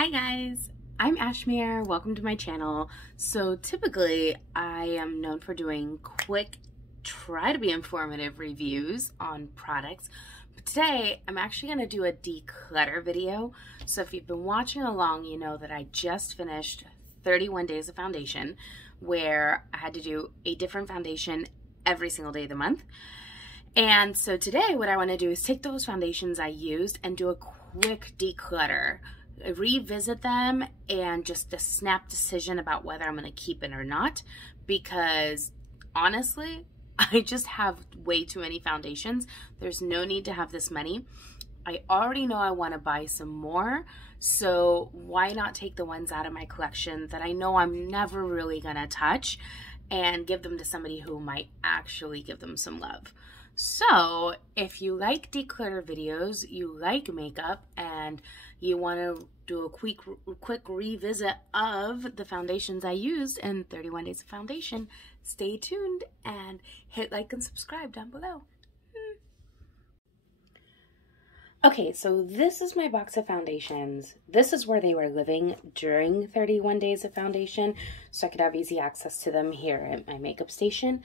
Hi guys, I'm Ashmere. Welcome to my channel. So typically I am known for doing quick, try to be informative reviews on products. But today I'm actually going to do a declutter video. So if you've been watching along, you know that I just finished 31 days of foundation where I had to do a different foundation every single day of the month. And so today what I want to do is take those foundations I used and do a quick declutter. Revisit them and just a snap decision about whether I'm going to keep it or not, because honestly I just have way too many foundations. There's no need to have this many. I already know I want to buy some more, so why not take the ones out of my collection that I know I'm never really gonna touch and give them to somebody who might actually give them some love. So if you like declutter videos, you like makeup, and you want to do a quick revisit of the foundations I used in 31 days of foundation, stay tuned and hit like and subscribe down below. Okay, so this is my box of foundations. This is where they were living during 31 days of foundation, so I could have easy access to them here at my makeup station.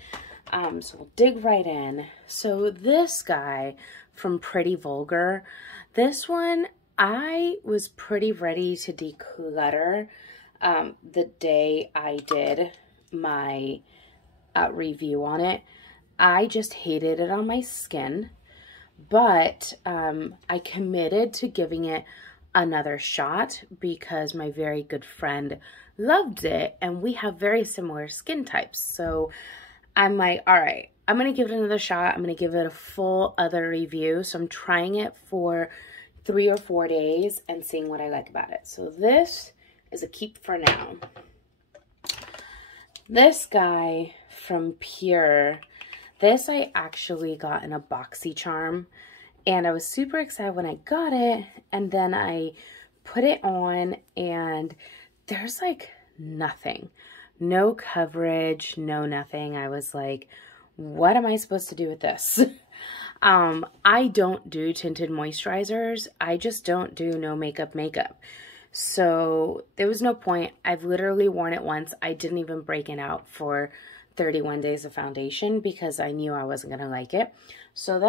So we'll dig right in. So this guy from Pretty Vulgar, this one, I was pretty ready to declutter the day I did my review on it. I just hated it on my skin, but I committed to giving it another shot because my very good friend loved it and we have very similar skin types. So I'm like, all right, I'm going to give it another shot. I'm going to give it a full other review. So I'm trying it for 3 or 4 days and seeing what I like about it. So this is a keep for now. This guy from Pure, this I actually got in a BoxyCharm, and I was super excited when I got it, and then I put it on and there's like nothing. No coverage, no nothing. I was like, what am I supposed to do with this? I don't do tinted moisturizers. I just don't do no makeup. So there was no point. I've literally worn it once. I didn't even break it out for 31 days of foundation because I knew I wasn't going to like it. So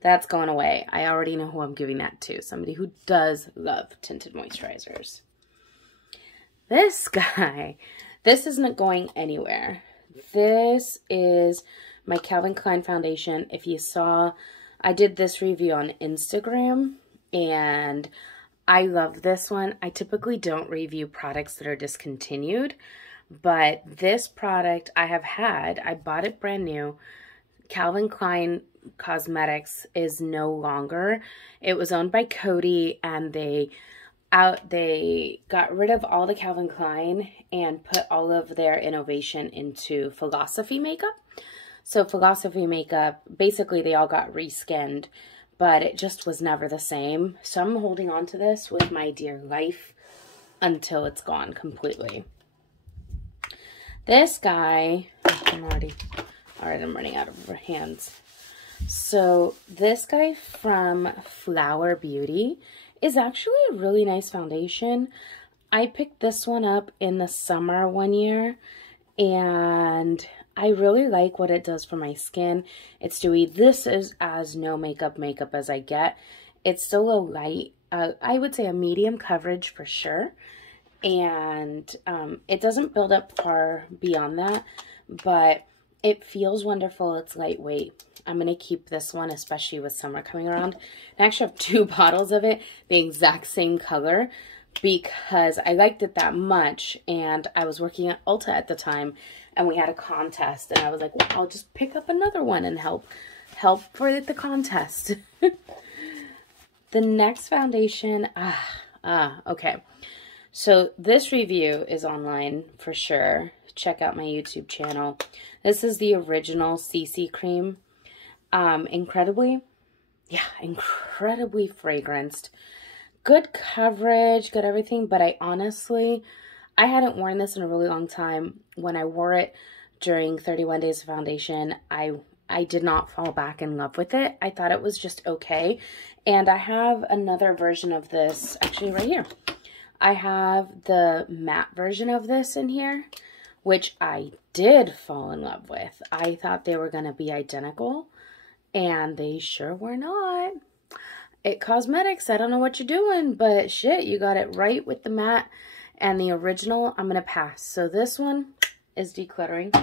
that's going away. I already know who I'm giving that to. Somebody who does love tinted moisturizers. This guy, this isn't going anywhere. This is my Calvin Klein foundation. If you saw, I did this review on Instagram and I love this one. I typically don't review products that are discontinued, but this product I have had, I bought it brand new. Calvin Klein Cosmetics is no longer. It was owned by Coty, and they got rid of all the Calvin Klein and put all of their innovation into Philosophy makeup. So Philosophy makeup, basically they all got reskinned, but it just was never the same. So I'm holding on to this with my dear life until it's gone completely. This guy, I'm running out of hands. So this guy from Flower Beauty is actually a really nice foundation. I picked this one up in the summer one year, and I really like what it does for my skin. It's dewy. This is as no makeup as I get. It's still a light, I would say a medium coverage for sure. And it doesn't build up far beyond that, but it feels wonderful. It's lightweight. I'm going to keep this one, especially with summer coming around. I actually have 2 bottles of it, the exact same color, because I liked it that much. And I was working at Ulta at the time, and we had a contest. And I was like, well, I'll just pick up another one and help for the contest. The next foundation, okay. So this review is online for sure. Check out my YouTube channel. This is the original CC cream. Incredibly fragranced. Good coverage, good everything, but I hadn't worn this in a really long time. When I wore it during 31 days of foundation, I I did not fall back in love with it. I thought it was just okay. And I have another version of this actually right here. I have the matte version of this in here, which I did fall in love with. I thought they were going to be identical, and they sure were not. It Cosmetics, I don't know what you're doing, but shit, you got it right with the matte and the original. I'm going to pass. So this one is Decluttering.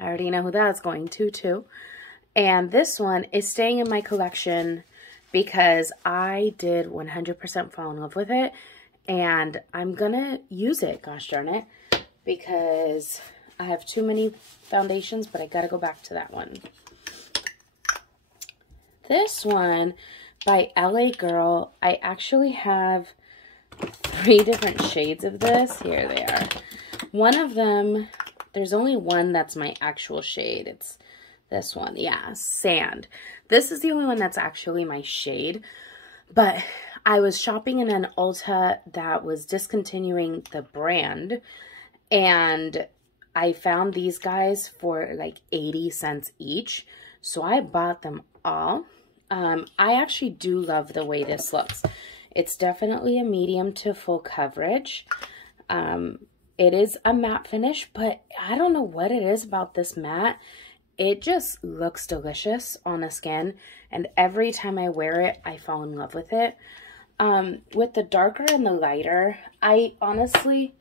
I already know who that's going to too. And this one is staying in my collection because I did 100% fall in love with it. And I'm going to use it, gosh darn it, because I have too many foundations, but I got to go back to that one. This one by LA Girl, I actually have 3 different shades of this. Here they are. One of them, there's only one that's my actual shade. It's this one. Yeah, Sand. This is the only one that's actually my shade. But I was shopping in an Ulta that was discontinuing the brand, and I found these guys for like 80 cents each. So I bought them all. I actually do love the way this looks. It's definitely a medium to full coverage. It is a matte finish, but I don't know what it is about this matte. It just looks delicious on the skin, and every time I wear it, I fall in love with it. With the darker and the lighter, I honestly,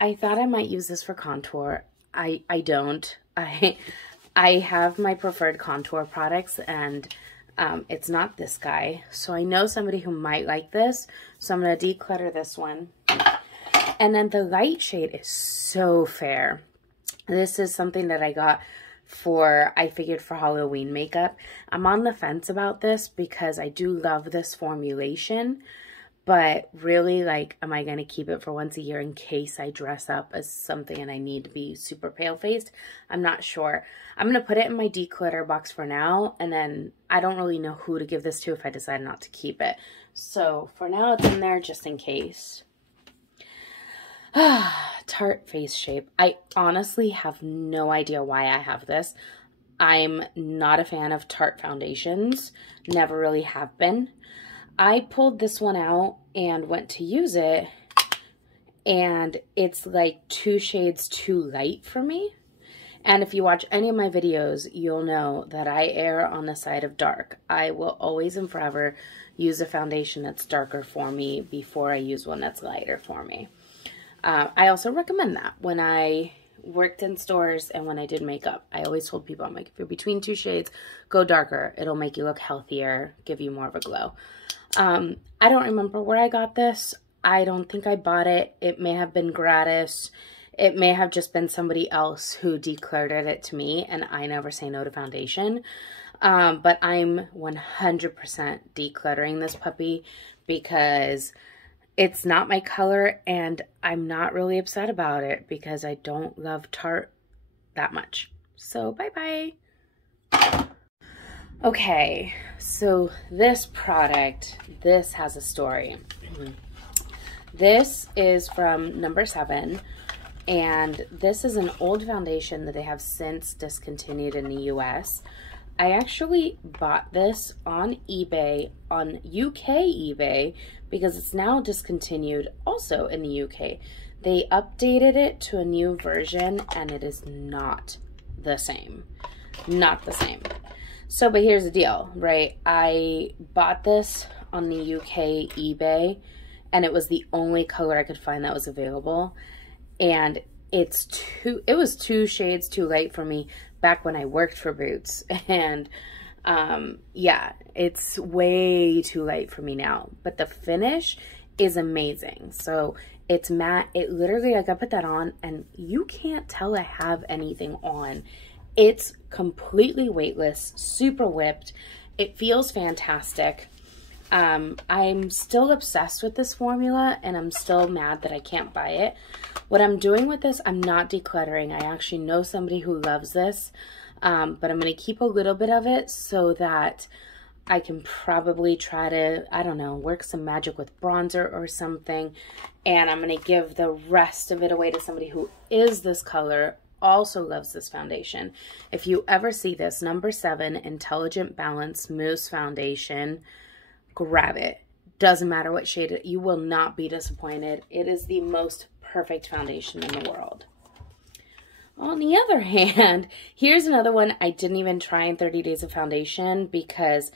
I thought I might use this for contour. I don't. I have my preferred contour products, and it's not this guy. So I know somebody who might like this, so I'm going to declutter this one. And then the light shade is so fair. This is something that I got for, I figured, for Halloween makeup. I'm on the fence about this because I do love this formulation, but really, like, am I going to keep it for once a year in case I dress up as something and I need to be super pale-faced? I'm not sure. I'm going to put it in my declutter box for now, and then I don't really know who to give this to if I decide not to keep it. So for now, it's in there just in case. Tarte Face Shape. I honestly have no idea why I have this. I'm not a fan of Tarte foundations. Never really have been. I pulled this one out and went to use it, and it's like 2 shades too light for me. And if you watch any of my videos, you'll know that I err on the side of dark. I will always and forever use a foundation that's darker for me before I use one that's lighter for me. I also recommend that when I worked in stores and when I did makeup. I always told people, I'm like, if you're between 2 shades, go darker. It'll make you look healthier, give you more of a glow. I don't remember where I got this. I don't think I bought it. It may have been gratis. It may have just been somebody else who decluttered it to me, and I never say no to foundation. But I'm 100% decluttering this puppy because it's not my color, and I'm not really upset about it because I don't love Tarte that much. So bye-bye. Okay, so this product, this has a story. This is from number 7, and this is an old foundation that they have since discontinued in the US. I actually bought this on eBay, on UK eBay, because it's now discontinued also in the UK. They updated it to a new version, and it is not the same. Not the same. So, but here's the deal, right? I bought this on the UK eBay, and it was the only color I could find that was available. And it was 2 shades too light for me back when I worked for Boots. And yeah, it's way too light for me now. But the finish is amazing. So it's matte. It literally, like, I put that on and you can't tell I have anything on. It's completely weightless, super whipped. It feels fantastic. I'm still obsessed with this formula, and I'm still mad that I can't buy it. What I'm doing with this, I'm not decluttering. I actually know somebody who loves this, but I'm going to keep a little bit of it so that I can probably try to, I don't know, work some magic with bronzer or something, and I'm going to give the rest of it away to somebody who is this color also loves this foundation. If you ever see this, number 7, Intelligent Balance Mousse Foundation, grab it. Doesn't matter what shade, you will not be disappointed. It is the most perfect foundation in the world. On the other hand, here's another one I didn't even try in 30 Days of Foundation because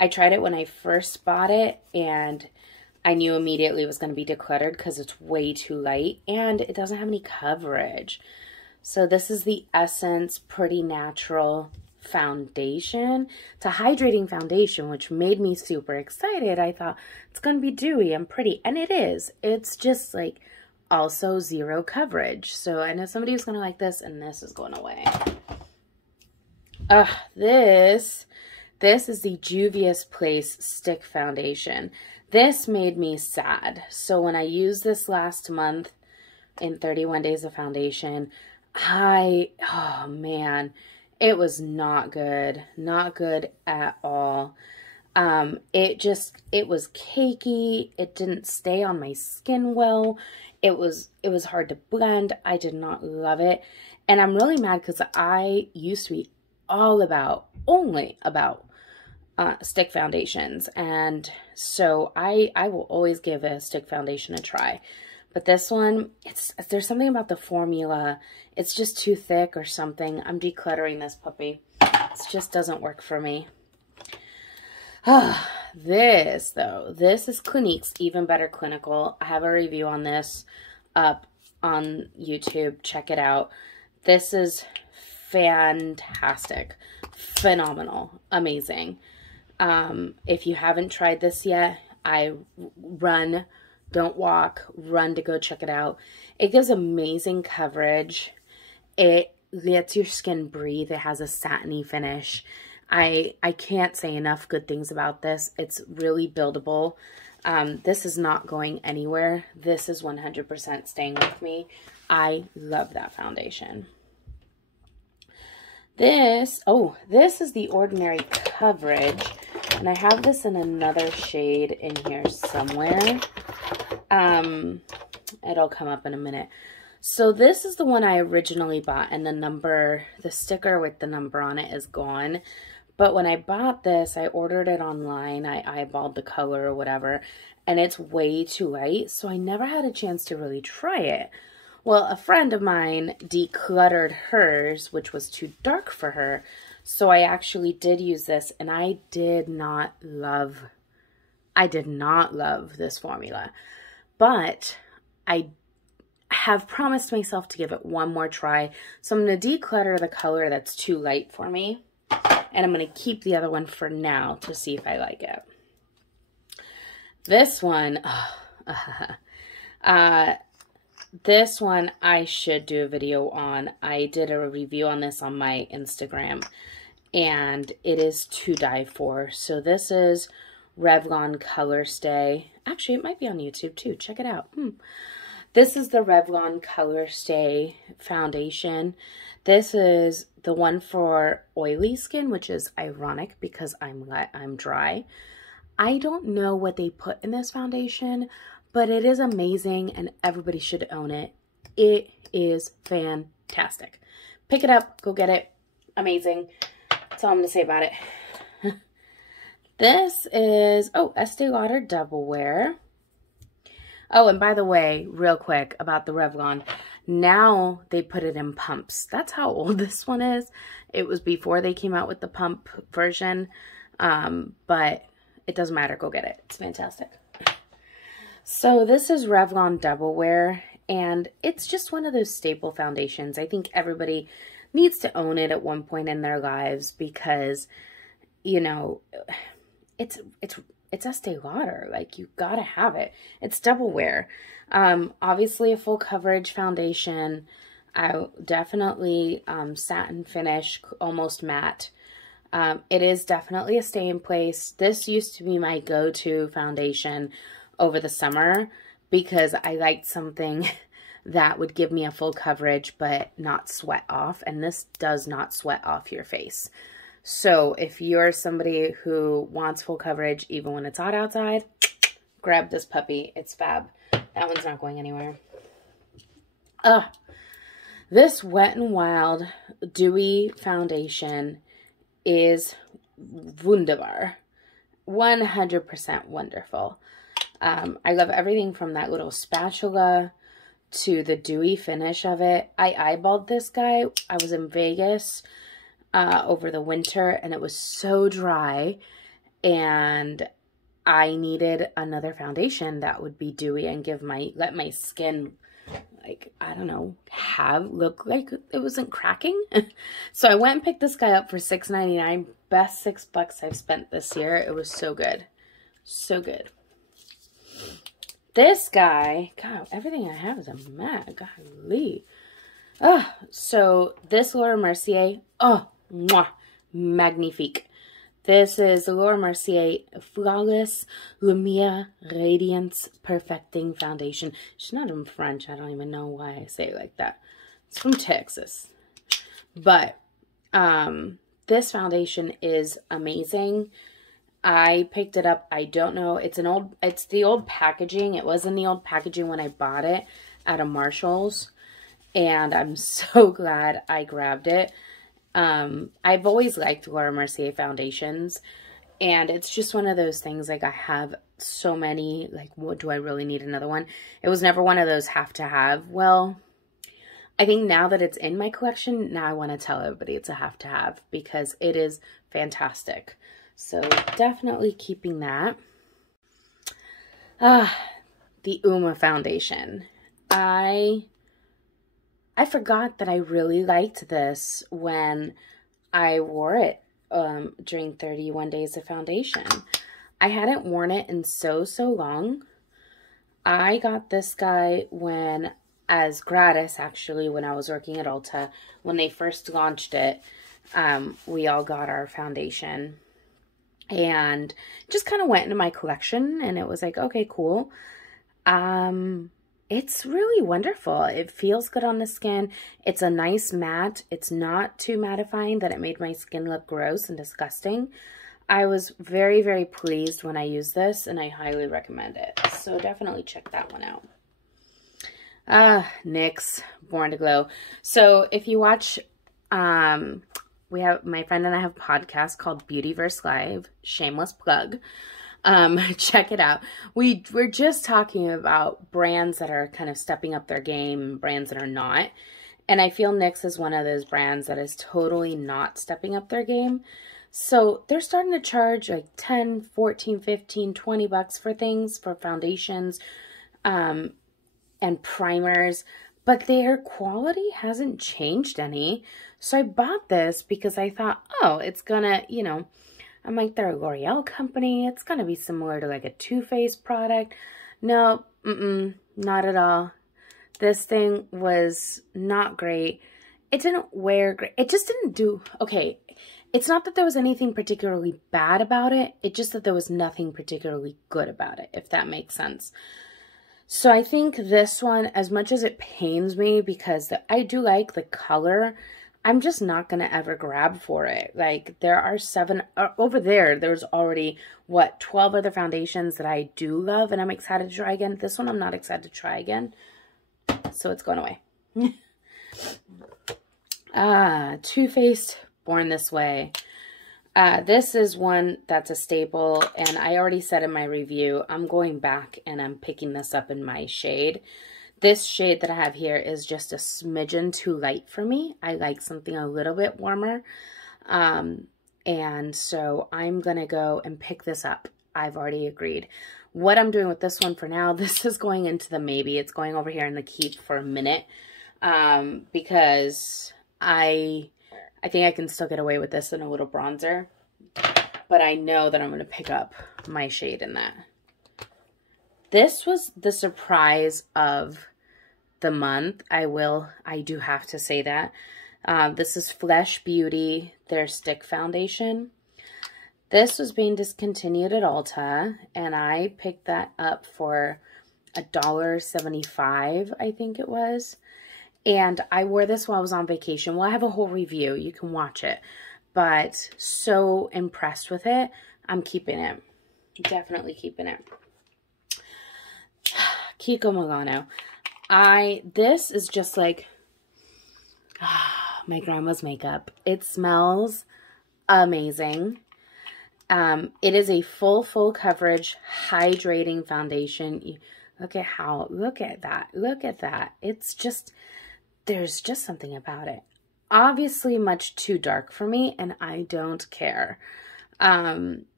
I tried it when I first bought it and I knew immediately it was going to be decluttered because it's way too light and it doesn't have any coverage. So this is the Essence Pretty Natural foundation. It's a hydrating foundation, which made me super excited. I thought it's going to be dewy and pretty, and it is. It's just like also zero coverage. So I know somebody was going to like this, and this is going away. This is the Juvia's Place Stick Foundation. This made me sad. So when I used this last month in 31 Days of Foundation, oh man, it was not good. Not good at all. It was cakey. It didn't stay on my skin well. It was hard to blend. I did not love it. And I'm really mad because I used to be only about stick foundations. And so I will always give a stick foundation a try. But this one, there's something about the formula. It's just too thick or something. I'm decluttering this puppy. It just doesn't work for me. This is Clinique's Even Better Clinical. I have a review on this up on YouTube. Check it out. This is fantastic. Phenomenal. Amazing. If you haven't tried this yet, don't walk, run to go check it out. It gives amazing coverage. It lets your skin breathe. It has a satiny finish. I can't say enough good things about this. It's really buildable. This is not going anywhere. This is 100% staying with me. I love that foundation. This is the Ordinary Coverage. And I have this in another shade in here somewhere. It'll come up in a minute. So this is the one I originally bought, and the sticker with the number on it is gone. But when I bought this, I ordered it online. I eyeballed the color or whatever, and it's way too light, so I never had a chance to really try it. Well, a friend of mine decluttered hers, which was too dark for her, so I actually did use this, and I did not love this formula. But I have promised myself to give it one more try. So I'm going to declutter the color that's too light for me. And I'm going to keep the other one for now to see if I like it. This one, this one I should do a video on. I did a review on this on my Instagram. And it is to die for. So this is Revlon Color Stay. Actually, it might be on YouTube too. Check it out. This is the Revlon Color Stay foundation. This is the one for oily skin, which is ironic because I'm dry. I don't know what they put in this foundation, but it is amazing and everybody should own it. It is fantastic. Pick it up. Go get it. Amazing. That's all I'm going to say about it. This is, Estee Lauder Double Wear. Oh, and by the way, real quick about the Revlon. Now they put it in pumps. That's how old this one is. It was before they came out with the pump version. But it doesn't matter. Go get it. It's fantastic. So this is Revlon Double Wear. And it's just one of those staple foundations. I think everybody needs to own it at one point in their lives because, you know, it's Estee Lauder. Like, you gotta have it. It's Double Wear. Obviously a full coverage foundation. I definitely satin finish, almost matte. It is definitely a stay in place. This used to be my go-to foundation over the summer because I liked something that would give me a full coverage but not sweat off, and this does not sweat off your face. So if you're somebody who wants full coverage even when it's hot outside, grab this puppy. It's fab. That one's not going anywhere. This Wet n Wild Dewy Foundation is wunderbar. 100% wonderful. I love everything from that little spatula to the dewy finish of it. I eyeballed this guy. I was in Vegas over the winter, and it was so dry, and I needed another foundation that would be dewy and let my skin, like, I don't know, look like it wasn't cracking. So I went and picked this guy up for $6.99. Best $6 I've spent this year. It was so good. So good. This guy, God, everything I have is a matte. Golly. Oh, so this Laura Mercier, oh, mwah, magnifique. This is Laura Mercier Flawless Lumiere Radiance Perfecting Foundation. She's not in French. I don't even know why I say it like that. It's from Texas. But this foundation is amazing. I picked it up. I don't know. It's the old packaging. It was in the old packaging when I bought it at a Marshall's. And I'm so glad I grabbed it. I've always liked Laura Mercier foundations. And it's just one of those things, like, I have so many, like, what do I really need another one? It was never one of those have to have. Well, I think now that it's in my collection, now I want to tell everybody it's a have to have because it is fantastic. So definitely keeping that. The Uma foundation. I forgot that I really liked this when I wore it during 31 days of foundation. I hadn't worn it in so long. I got this guy as gratis, actually, when I was working at Ulta. When they first launched it, we all got our foundation. And just kind of went into my collection, and it was like, okay, cool. It's really wonderful. It feels good on the skin. It's a nice matte. It's not too mattifying that it made my skin look gross and disgusting. I was very, very pleased when I used this, and I highly recommend it. So definitely check that one out. NYX Born to Glow. So if you watch, my friend and I have a podcast called Beautyverse Live, shameless plug. Check it out. We're just talking about brands that are kind of stepping up their game and brands that are not. And I feel NYX is one of those brands that is totally not stepping up their game. So they're starting to charge like 10, 14, 15, 20 bucks for things, for foundations, and primers, but their quality hasn't changed any. So I bought this because I thought, oh, it's gonna, you know, I'm like, they're a L'Oreal company. It's gonna be similar to like a Too Faced product. No, not at all. This thing was not great. It didn't wear great. It just didn't do, okay. It's not that there was anything particularly bad about it. It's just that there was nothing particularly good about it, if that makes sense. So I think this one, as much as it pains me because I do like the color, I'm just not going to ever grab for it. Like, there are 7, over there's already, what, 12 other foundations that I do love and I'm excited to try again. This one I'm not excited to try again. So it's going away. Too Faced Born This Way. This is one that's a staple, and I already said in my review, I'm going back and I'm picking this up in my shade. This shade that I have here is just a smidgen too light for me. I like something a little bit warmer. And so I'm going to go and pick this up. I've already agreed. What I'm doing with this one for now, this is going into the maybe. It's going over here in the keep for a minute, because I think I can still get away with this in a little bronzer, but I know that I'm going to pick up my shade in that. This was the surprise of the month. I do have to say that. This is Flesh Beauty, their stick foundation. This was being discontinued at Ulta, and I picked that up for $1.75, I think it was. And I wore this while I was on vacation. Well, I have a whole review. You can watch it. But so impressed with it. I'm keeping it. Definitely keeping it. Kiko Milano. This is just like, my grandma's makeup. It smells amazing. It is a full coverage, hydrating foundation. Look at that. It's just, there's just something about it. Obviously much too dark for me, and I don't care.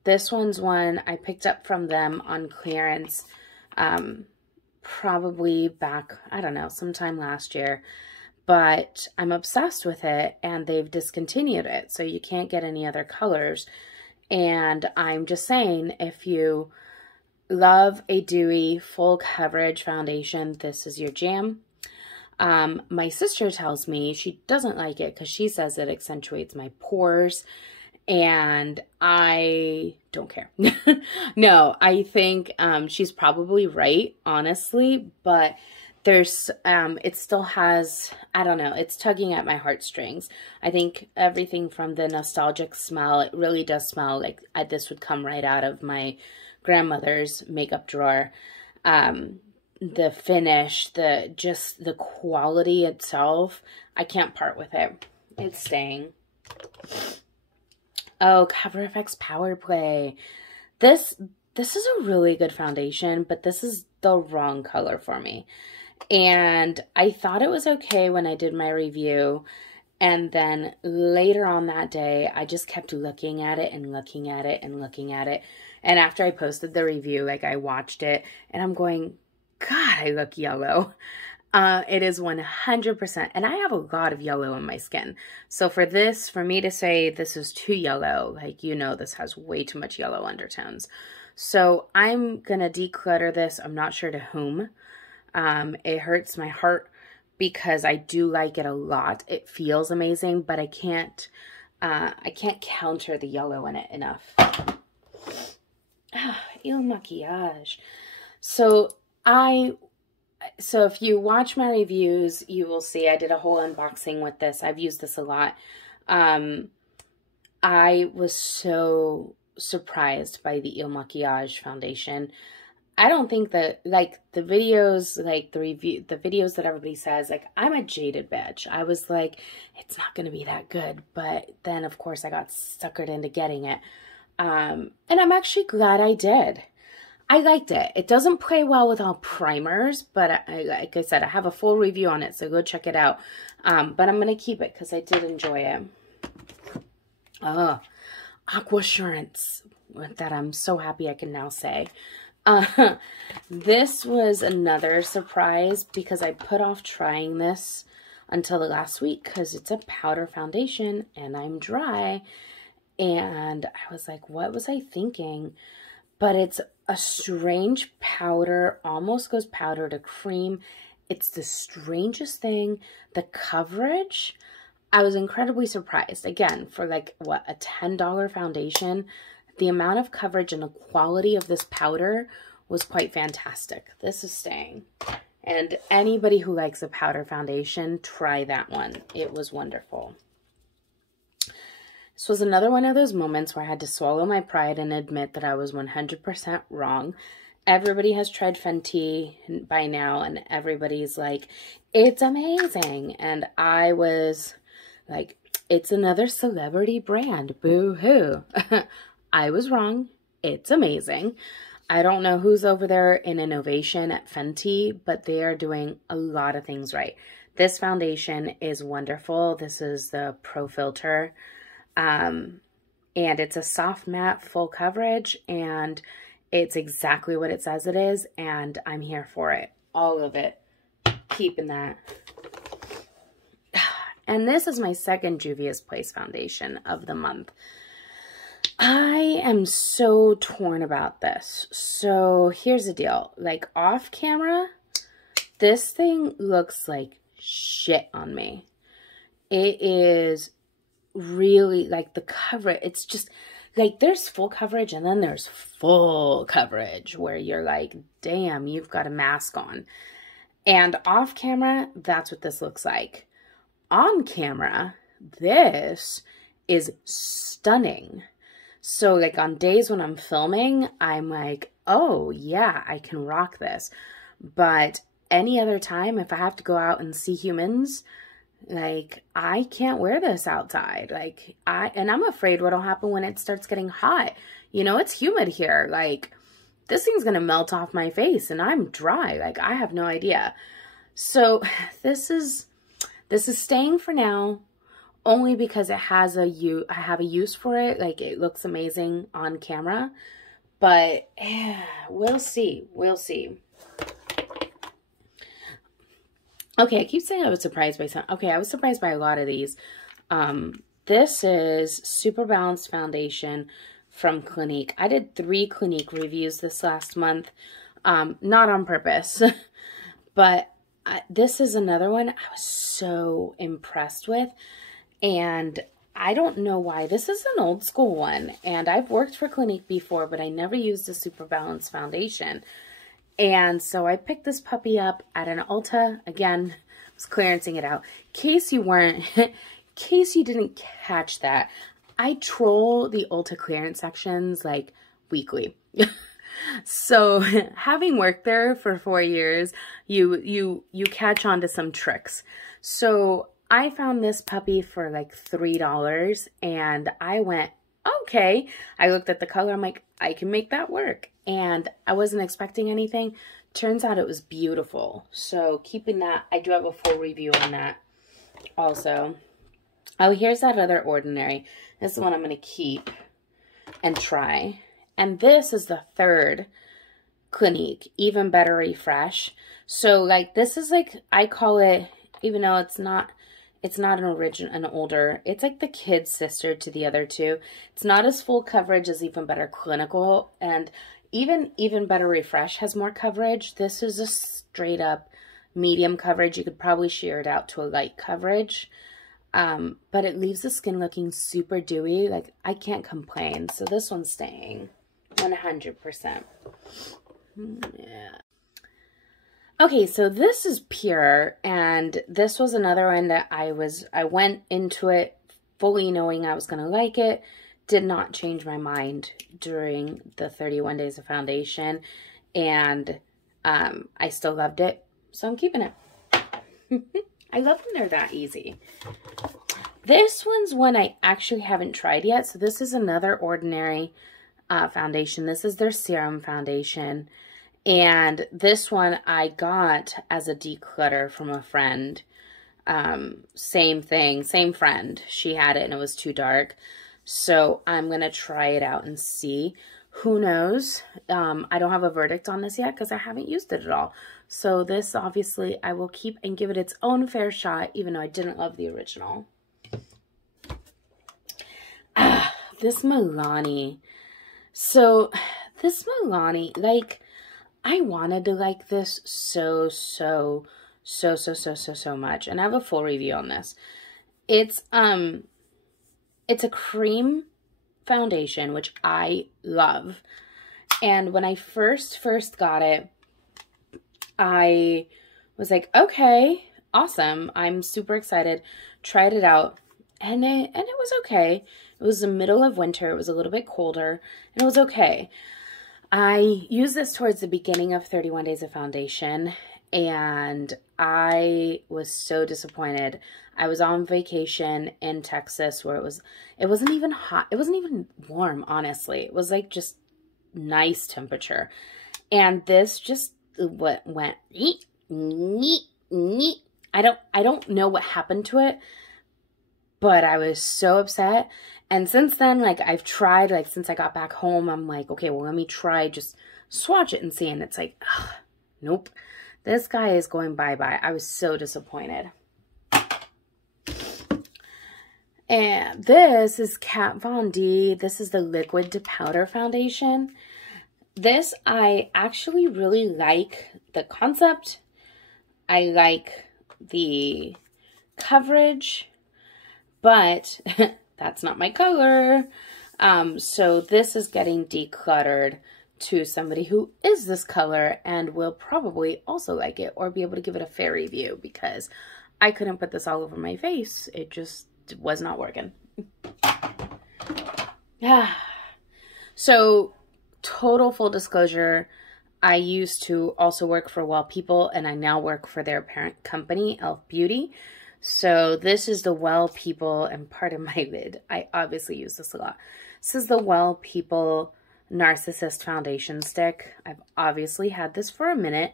This one's one I picked up from them on clearance, probably back, I don't know, sometime last year. But I'm obsessed with it, and they've discontinued it, so you can't get any other colors. And I'm just saying, if you love a dewy, full coverage foundation, this is your jam. My sister tells me she doesn't like it because she says it accentuates my pores, and I don't care. No, I think she's probably right, honestly, but there's, it still has, I don't know, it's tugging at my heartstrings. I think everything from the nostalgic smell, it really does smell like this would come right out of my grandmother's makeup drawer. The finish, just the quality itself, I can't part with it. It's staying. Oh, Cover FX Power Play. This is a really good foundation, but this is the wrong color for me. And I thought it was okay when I did my review, and then later on that day, I just kept looking at it and looking at it and looking at it. And after I posted the review, like, I watched it, and I'm going, God, I look yellow. It is 100%, and I have a lot of yellow in my skin. So for me to say this is too yellow, like, you know, this has way too much yellow undertones. So I'm going to declutter this. I'm not sure to whom. It hurts my heart because I do like it a lot. It feels amazing, but I can't counter the yellow in it enough. Il maquillage. So if you watch my reviews, you will see I did a whole unboxing with this. I've used this a lot. I was so surprised by the Il Maquillage foundation. I don't think that, like, the videos, like the videos that everybody says, like, I'm a jaded bitch. I was like, it's not going to be that good. But then, of course, I got suckered into getting it. And I'm actually glad I did. I liked it. It doesn't play well with all primers, but like I said, I have a full review on it, so go check it out. But I'm going to keep it because I did enjoy it. Aquasurance, that I'm so happy I can now say. This was another surprise because I put off trying this until the last week because it's a powder foundation and I'm dry. And I was like, what was I thinking? But it's a strange powder, almost goes powder to cream. It's the strangest thing. The coverage, I was incredibly surprised. Again, for like, what, a $10 foundation, the amount of coverage and the quality of this powder was quite fantastic. This is staying. And anybody who likes a powder foundation, try that one. It was wonderful. This was another one of those moments where I had to swallow my pride and admit that I was 100% wrong. Everybody has tried Fenty by now, and everybody's like, it's amazing. And I was like, it's another celebrity brand. Boo-hoo. I was wrong. It's amazing. I don't know who's over there in innovation at Fenty, but they are doing a lot of things right. This foundation is wonderful. This is the Pro Filter. And it's a soft matte full coverage, and it's exactly what it says it is, and I'm here for it. All of it. Keeping that. And this is my second Juvia's Place foundation of the month. I am so torn about this. So here's the deal. Like, off camera, this thing looks like shit on me. It is really, like, the coverage, it's just like, there's full coverage and then there's full coverage where you're like, damn, you've got a mask on. And off camera, that's what this looks like. On camera, this is stunning. So like on days when I'm filming, I'm like, oh yeah, I can rock this. But any other time, if I have to go out and see humans, Like, I can't wear this outside. Like, and I'm afraid what'll happen when it starts getting hot. You know, it's humid here. Like, this thing's gonna melt off my face and I'm dry. Like, I have no idea. So this is staying for now, only because it has I have a use for it. Like, it looks amazing on camera, but yeah, we'll see. We'll see. Okay, I keep saying I was surprised by some. Okay, I was surprised by a lot of these. This is Super Balanced Foundation from Clinique. I did 3 Clinique reviews this last month. Not on purpose, but this is another one I was so impressed with. And I don't know why. This is an old school one. And I've worked for Clinique before, but I never used a Super Balanced Foundation. And so I picked this puppy up at an Ulta. Again, I was clearancing it out. In case you didn't catch that, I troll the Ulta clearance sections like weekly. So having worked there for 4 years, you catch on to some tricks. So I found this puppy for like $3 and I went, okay. I looked at the color. I'm like, I can make that work. And I wasn't expecting anything. Turns out it was beautiful. So keeping that, I do have a full review on that also. Oh, here's that other Ordinary. This is the one I'm going to keep and try. And this is the 3rd Clinique, Even Better Refresh. So like, this is like, I call it, even though it's not an older, it's like the kid's sister to the other 2. It's not as full coverage as Even Better Clinical, and Even Better Refresh has more coverage. This is a straight up medium coverage. You could probably shear it out to a light coverage, but it leaves the skin looking super dewy. Like, I can't complain. So this one's staying 100%. Yeah. Okay, so this is Pure, and this was another one that I went into it fully knowing I was going to like it. Did not change my mind during the 31 days of foundation, and I still loved it, so I'm keeping it. I love when they're that easy. This one's one I actually haven't tried yet, so this is another Ordinary foundation. This is their serum foundation. And this one I got as a declutter from a friend. Same thing, same friend. She had it and it was too dark. So I'm going to try it out and see. Who knows? I don't have a verdict on this yet because I haven't used it at all. So this, obviously, I will keep and give it its own fair shot, even though I didn't love the original. This Milani. So this Milani, like, I wanted to like this so much. And I have a full review on this. It's a cream foundation, which I love. And when I first got it, I was like, okay, awesome. I'm super excited. Tried it out. And it was okay. It was the middle of winter. It was a little bit colder. And it was okay. I used this towards the beginning of 31 Days of Foundation, and I was so disappointed. I was on vacation in Texas where it wasn't even hot. It wasn't even warm, honestly. It was like just nice temperature. And this just went neat. I don't know what happened to it, but I was so upset. And since then, like, I've tried, like, since I got back home, I'm like, okay, well, let me try, just swatch it and see. And it's like, ugh, nope, this guy is going bye-bye. I was so disappointed. And this is Kat Von D. This is the Liquid to Powder Foundation. This, I actually really like the concept. I like the coverage, but that's not my color. So this is getting decluttered to somebody who is this color and will probably also like it or be able to give it a fair review, because I couldn't put this all over my face. It just was not working. So total full disclosure, I used to also work for Well People, and I now work for their parent company, Elf Beauty. So this is the Well People, and pardon my lid, I obviously use this a lot. This is the Well People Narcissist Foundation Stick. I've obviously had this for a minute.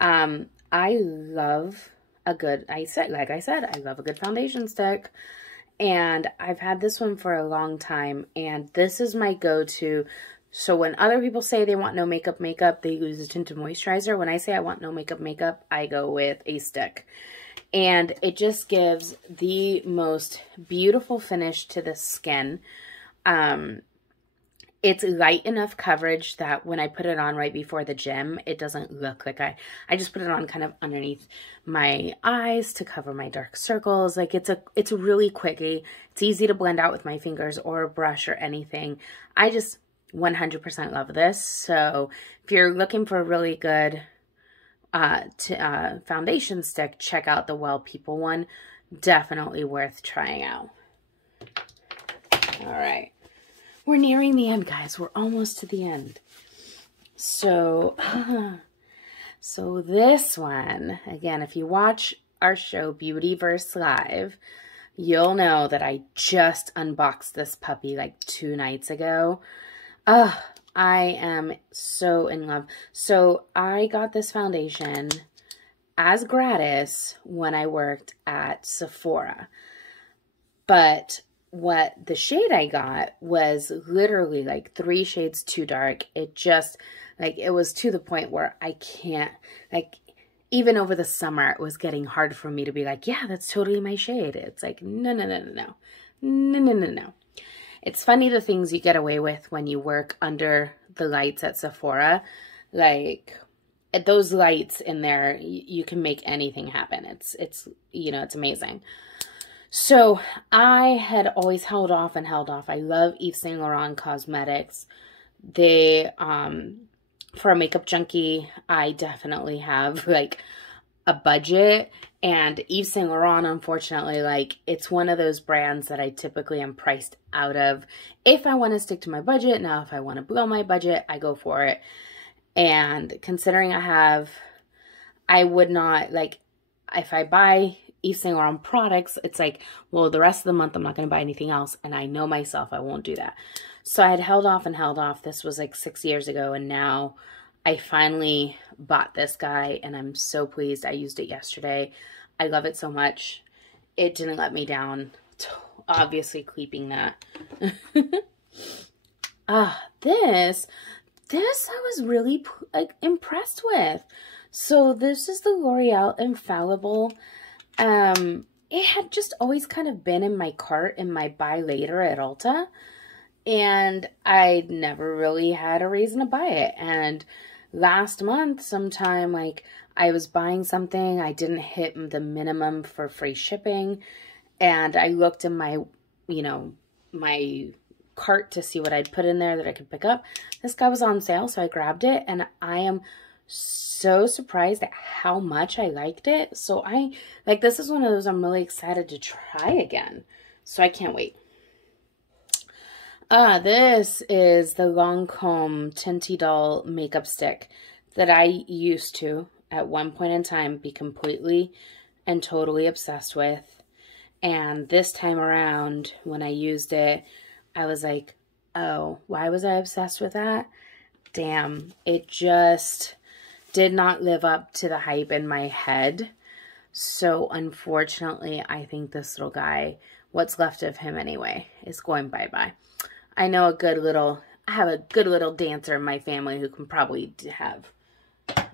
I love a good, like I said, I love a good foundation stick. And I've had this one for a long time, and this is my go-to. So when other people say they want no makeup, they use a tinted moisturizer. When I say I want no makeup, I go with a stick. And it just gives the most beautiful finish to the skin. It's light enough coverage that when I put it on right before the gym, it doesn't look like I just put it on kind of underneath my eyes to cover my dark circles. Like it's really quickie. It's easy to blend out with my fingers or a brush or anything. I just 100% love this. So if you're looking for a really good foundation stick, check out the Well People one. Definitely worth trying out. All right. We're nearing the end, guys. We're almost to the end. So, so this one, again, if you watch our show, Beautyverse Live, you'll know that I just unboxed this puppy like 2 nights ago. I am so in love. So I got this foundation as gratis when I worked at Sephora. But what the shade I got was literally like 3 shades too dark. It just, like, it was to the point where I can't, like, even over the summer, it was getting hard for me to be like, yeah, that's totally my shade. It's like, no, no, no, no, no. No, no, no, no. It's funny the things you get away with when you work under the lights at Sephora. Like, at those lights in there, you can make anything happen. It's you know, it's amazing. So I had always held off. I love Yves Saint Laurent Cosmetics. They, for a makeup junkie, I definitely have like a budget, and Yves Saint Laurent, unfortunately, like, it's one of those brands that I typically am priced out of if I want to stick to my budget. Now, if I want to blow my budget, I go for it. And considering I would not, like, if I buy Yves Saint Laurent products, it's like, well, the rest of the month I'm not going to buy anything else, and I know myself I won't do that. So I had held off. This was like 6 years ago, and now I finally bought this guy, and I'm so pleased. I used it yesterday. I love it so much. It didn't let me down. Obviously keeping that. This I was really like impressed with. So this is the L'Oreal Infallible. It had just always kind of been in my cart in my buy later at Ulta, and I never really had a reason to buy it. And last month sometime, like, I was buying something, I didn't hit the minimum for free shipping, and I looked in my, you know, my cart to see what I'd put in there that I could pick up. This guy was on sale, so I grabbed it, and I am so surprised at how much I liked it. So this is one of those I'm really excited to try again. So I can't wait. This is the Lancome Tinty Doll makeup stick that I used to, at one point in time, be completely and totally obsessed with. And this time around, when I used it, I was like, oh, why was I obsessed with that? Damn, it just did not live up to the hype in my head. So unfortunately, I think this little guy, what's left of him anyway, is going bye-bye. I know I have a good little dancer in my family who can probably have,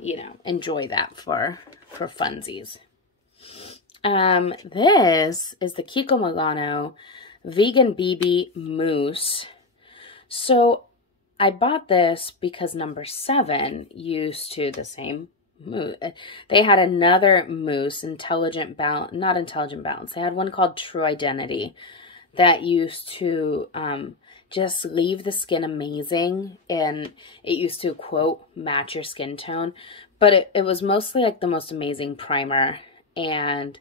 you know, enjoy that for funsies. This is the Kiko Milano Vegan BB Mousse. So I bought this because number 7 used to the same mousse. They had another mousse, Intelligent Balance, not Intelligent Balance. They had one called True Identity that used to just leave the skin amazing, and it used to, quote, match your skin tone. But it was mostly like the most amazing primer, and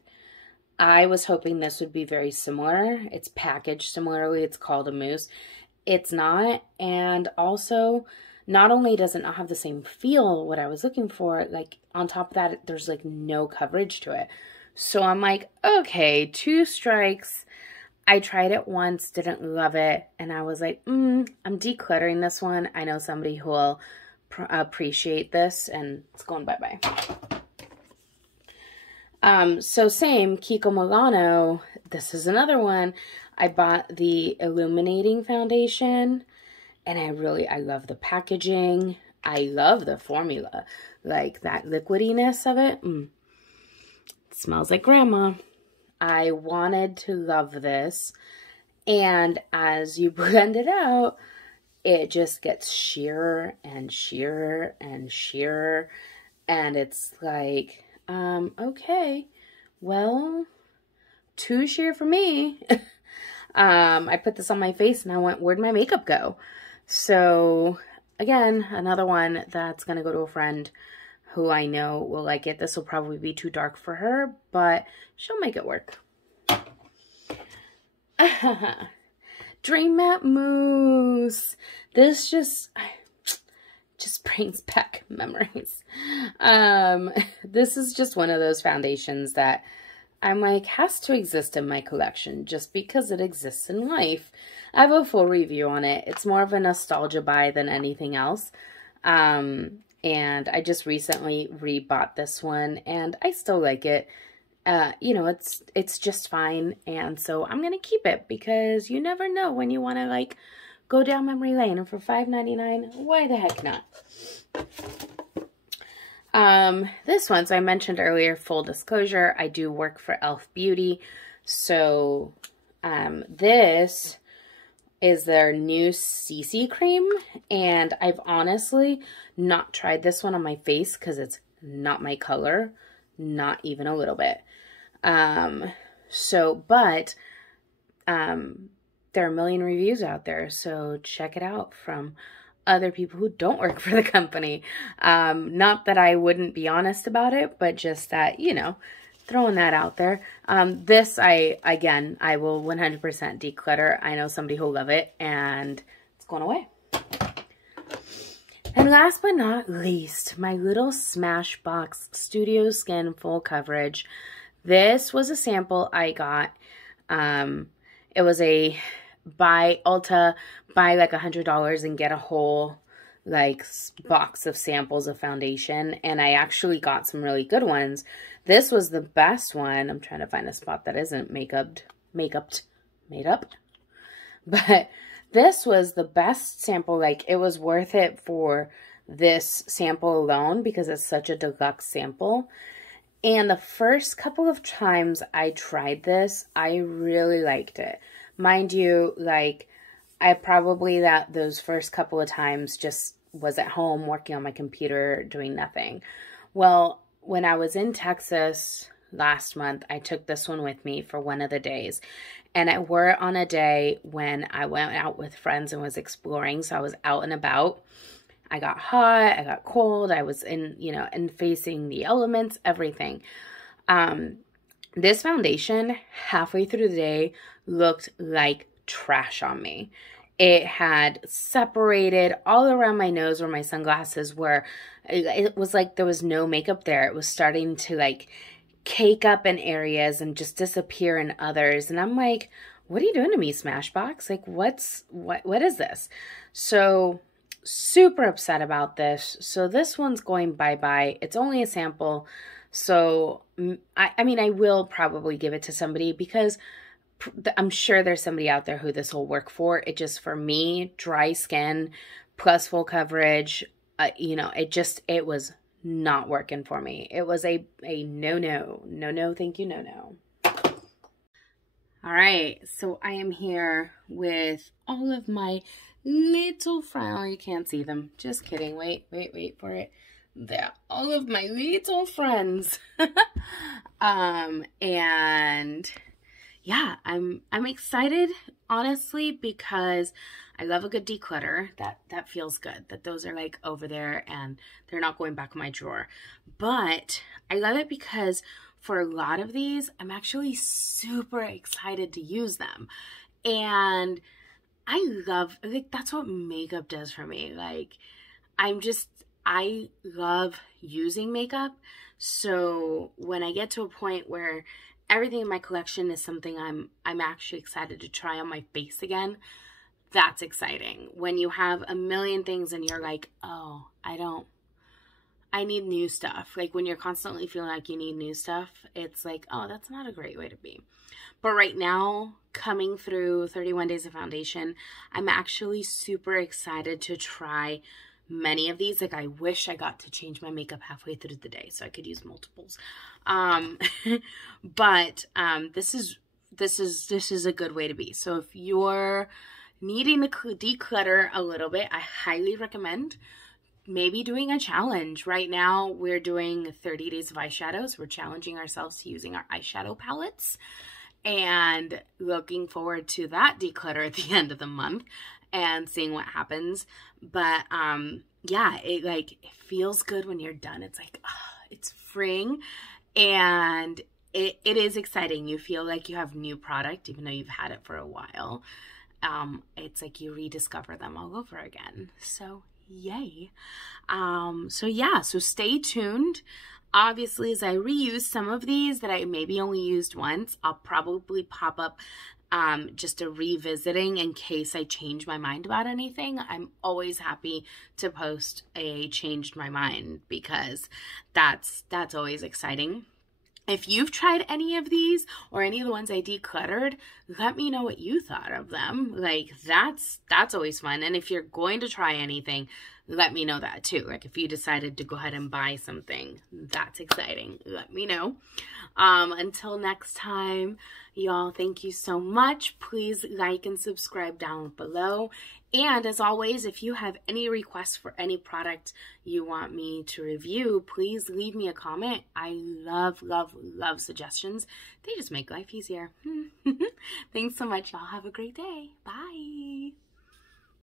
I was hoping this would be very similar. It's packaged similarly. It's called a mousse. It's not, and also, not only does it not have the same feel, what I was looking for, like, on top of that, there's, like, no coverage to it. So I'm like, okay, 2 strikes. I tried it once, didn't love it, and I was like, I'm decluttering this one. I know somebody who will appreciate this, and it's going bye-bye. So same, Kiko Milano. This is another one. I bought the illuminating foundation, and I love the packaging. I love the formula, like that liquidiness of it. It smells like grandma. I wanted to love this, and as you blend it out, it just gets sheerer and sheerer and sheerer, and it's like, okay, well, too sheer for me. I put this on my face and I went, where'd my makeup go? So again, another one that's gonna go to a friend who I know will like it. This will probably be too dark for her, but she'll make it work. Dream Matte Mousse. This just brings back memories. This is just one of those foundations that I'm like, has to exist in my collection just because it exists in life. I have a full review on it. It's more of a nostalgia buy than anything else. And I just recently rebought this one, and I still like it. You know, it's just fine, and so I'm gonna keep it because you never know when you want to like go down memory lane, and for $5.99, why the heck not? This one, so I mentioned earlier, full disclosure, I do work for Elf Beauty, so this is their new CC cream, and I've honestly not tried this one on my face because it's not my color, not even a little bit. But there are a million reviews out there, so check it out from other people who don't work for the company. Not that I wouldn't be honest about it, but just that, you know, throwing that out there. This, I will 100% declutter. I know somebody who'll love it, and it's going away. And last but not least, my little Smashbox Studio Skin Full Coverage. This was a sample I got. It was a buy Ulta, buy like $100 and get a whole like box of samples of foundation, and I actually got some really good ones. This was the best one. I'm trying to find a spot that isn't made up. But this was the best sample. Like, it was worth it for this sample alone because it's such a deluxe sample. And the first couple of times I tried this, I really liked it. Mind you, like, I probably those first couple of times just was at home working on my computer doing nothing. Well, when I was in Texas last month, I took this one with me for one of the days. And I wore it on a day when I went out with friends and was exploring. So I was out and about. I got hot, I got cold, I was in, you know, and facing the elements, everything. This foundation, halfway through the day, looked like trash on me. It had separated all around my nose where my sunglasses were. It was like there was no makeup there. It was starting to like cake up in areas and just disappear in others. And I'm like, what are you doing to me, Smashbox? Like, what is this? So super upset about this. So this one's going bye-bye. It's only a sample. So I mean, I will probably give it to somebody because I'm sure there's somebody out there who this will work for. It just, for me, dry skin plus full coverage, you know, it was not working for me. It was a no, thank you, no. All right, so I am here with all of my little friends. Oh, you can't see them. Just kidding. Wait for it. There, all of my little friends. And yeah, I'm excited, honestly, because I love a good declutter. That feels good, that those are like over there and they're not going back in my drawer. But I love it because for a lot of these, I'm actually super excited to use them. And I love, like, that's what makeup does for me. Like, I love using makeup. So when I get to a point where everything in my collection is something I'm actually excited to try on my face again, that's exciting. When you have a million things and you're like, oh, I need new stuff. Like when you're constantly feeling like you need new stuff, it's like, oh, that's not a great way to be. But right now, coming through 31 days of foundation, I'm actually super excited to try many of these. Like I wish I got to change my makeup halfway through the day so I could use multiples. But this is a good way to be. So if you're needing to declutter a little bit, I highly recommend maybe doing a challenge. Right now we're doing 30 days of eyeshadows. We're challenging ourselves to using our eyeshadow palettes and looking forward to that declutter at the end of the month and seeing what happens. But yeah, it feels good when you're done. It's like, oh, it's freeing and it is exciting. You feel like you have new product even though you've had it for a while. It's like you rediscover them all over again. So yay. So yeah, so stay tuned. Obviously, as I reuse some of these that I maybe only used once, I'll probably pop up just a revisiting in case I change my mind about anything. I'm always happy to post a changed my mind because that's always exciting. If you've tried any of these or any of the ones I decluttered, let me know what you thought of them. Like that's always fun. And if you're going to try anything, let me know that too. Like if you decided to go ahead and buy something, that's exciting. Let me know. Until next time, y'all, thank you so much. Please like and subscribe down below. And as always, if you have any requests for any product you want me to review, please leave me a comment. I love, love, love suggestions. They just make life easier. Thanks so much, y'all. Have a great day. Bye.